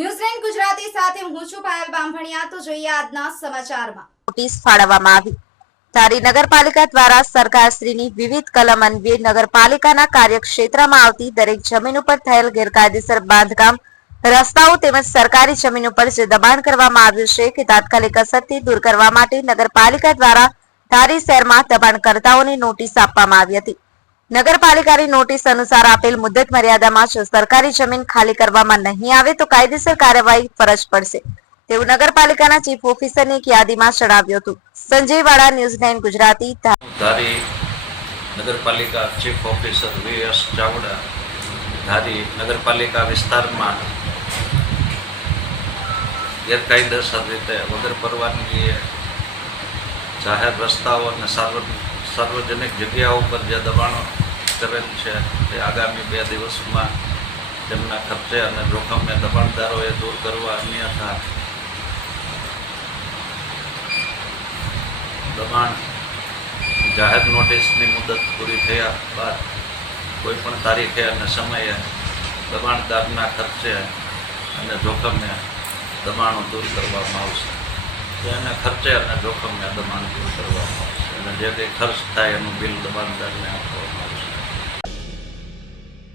ન્યૂઝલેન્ડ ગુજરાતી સાથે હું છું પાયલ બામભણિયા તો જોઈએ આજના સમાચારમાં. નોટિસ ફાળવવામાં આવી. ધારી નગરપાલિકા દ્વારા સરકારશ્રીની વિવિધ કલમ અન્વયે નગરપાલિકાના કાર્યક્ષેત્રમાં આવતી દરેક જમીન ઉપર થયેલ ગેરકાયદેસર બાંધકામ, રસ્તાઓ તેમજ સરકારી જમીન ઉપર જે દબાણ કરવામાં આવ્યું છે કે તાત્કાલિક અસરથી દૂર કરવા માટે નગરપાલિકા દ્વારા ધારી શહેરમાં દબાણકર્તાઓને નોટિસ આપવામાં આવી હતી. નગરપાલિકાની નોટિસ અનુસાર આપેલ મુદત મર્યાદામાં જો સરકારી જમીન ખાલી કરવામાં નહીં આવે તો કાયદેસર કાર્યવાહી ફરજ પડશે તેવું નગરપાલિકાના ચીફ ઓફિસરની એક યાદીમાં જણાવ્યું હતું સંજય વાળા ન્યૂઝ નાઇન, ગુજરાતી ધારી. નગરપાલિકા chief officer V S Chavda, Dhari નગરપાલિકા વિસ્તારમાં ગેરકાયદેસર રીતે વગર પરવાનગીએ જાહેર રસ્તાઓ અને સાર્વજનિક સાર્વજનિક જગ્યાઓ ઉપર જે દબાણો કરેલ છે, તે આગામી બે દિવસમાં તેમના ખર્ચે અને જોખમને દબાણદારોએ દૂર કરવા અન્યથા દબાણ જાહેર નોટિસની મુદત પૂરી થયા બાદ કોઈ પણ તારીખે અને સમયે દબાણદારના ખર્ચે અને જોખમને દબાણો દૂર કરવામાં આવશે. તેને ખર્ચે અને જોખમને દબાણ દૂર કરવામાં આવશે. અને જે કંઈ ખર્ચ થાય એનું બિલ દબાણદારને આપવામાં